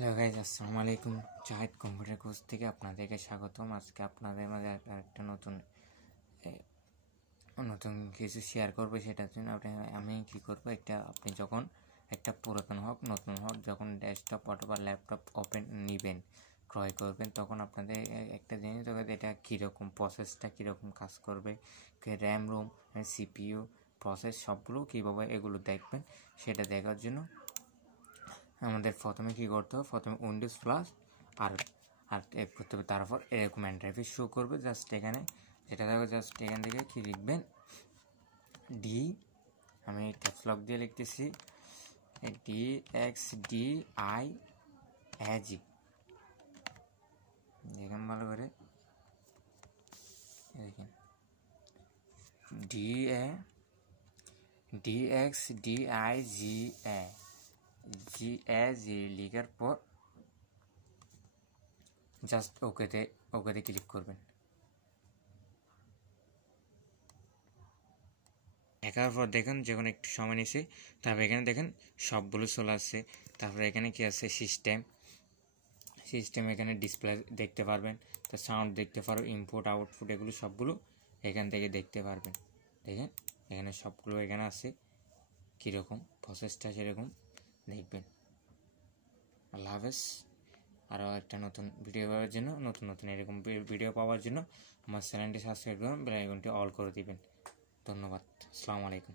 Hello guys, আসসালামু আলাইকুম। Zahid computer course থেকে আপনাদেরকে স্বাগতম। আজকে আপনাদের মাঝে একটা নতুন কিছু শেয়ার করবো। সেটার জন্য আমি কী করবো, আপনি যখন একটা পুরাতন হোক নতুন হোক, যখন ডেস্কটপ অথবা ল্যাপটপ ক্রয় করবেন, তখন আপনাদের একটা জিনিস হবে, এটা কীরকম প্রসেসটা কীরকম কাজ করবে, র্যাম রোম সিপিইউ প্রসেস সবগুলো কীভাবে এগুলো দেখবেন, সেটা দেখার জন্য আমাদের প্রথমে কী করতে হবে, প্রথমে উইন্ডোজ প্লাস আর করতে হবে। তারপর এরকম ইন্টারফেস শো করবে। জাস্ট এখানে যেটা দেখো, জাস্ট এখান থেকে কি লিখবেন, ডি, আমি ক্যাপস লক দিয়ে লিখতেছি, DXDI দেখেন ভালো করে, দেখেন DXDIGA লিখার পর জাস্ট ওকেতে ক্লিক করবেন। দেখার পর দেখেন যখন একটু সময় নিছে, তারপর এখানে দেখেন সবগুলো চলে আসছে। তারপরে এখানে কি আছে, সিস্টেম এখানে ডিসপ্লে দেখতে পারবেন, তো সাউন্ড দেখতে পারো, ইনপুট আউটপুট এগুলো সবগুলো এখান থেকে দেখতে পারবেন। দেখেন এখানে সবগুলো এখানে আছে, কীরকম প্রসেসটা সেরকম দেখবেন। আল্লাহ হাফেজ। আরও একটা নতুন ভিডিও পাওয়ার জন্য, নতুন এরকম ভিডিও পাওয়ার জন্য আমার চ্যানেলটি সাবস্ক্রাইব করুন, বেল আইকনটি অল করে দিবেন। ধন্যবাদ। আসসালামু আলাইকুম।